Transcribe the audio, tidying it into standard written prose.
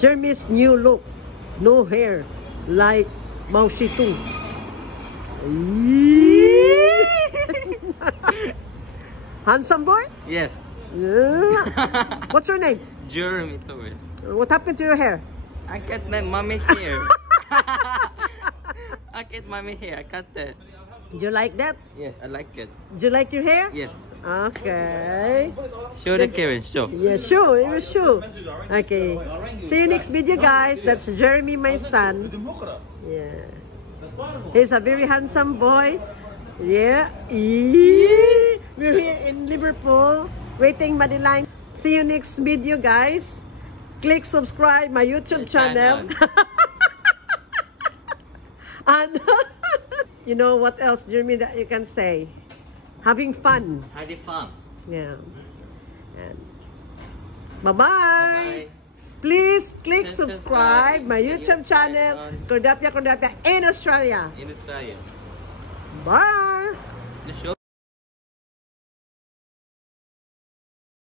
Jeremy's new look. No hair. Like Mao Zedong. Handsome boy? Yes. Yeah. What's your name? Jeremy Torres. What happened to your hair? I cut my mommy hair. I cut mommy hair. I cut that. Do you like that? Yes, I like it. Do you like your hair? Yes. Okay. Show the Karen, show. Yeah, sure. It was sure. Okay. See you next video, guys. That's Jeremy, my son. Yeah. He's a very handsome boy. Yeah. We're here in Liverpool, waiting Madeline. See you next video, guys. Click subscribe my YouTube channel. And you know what else, Jeremy, that you can say? Having fun. Having fun. Yeah. And bye-bye. Please click subscribe my YouTube channel, Kordapia in Australia. In Australia. Bye. The show.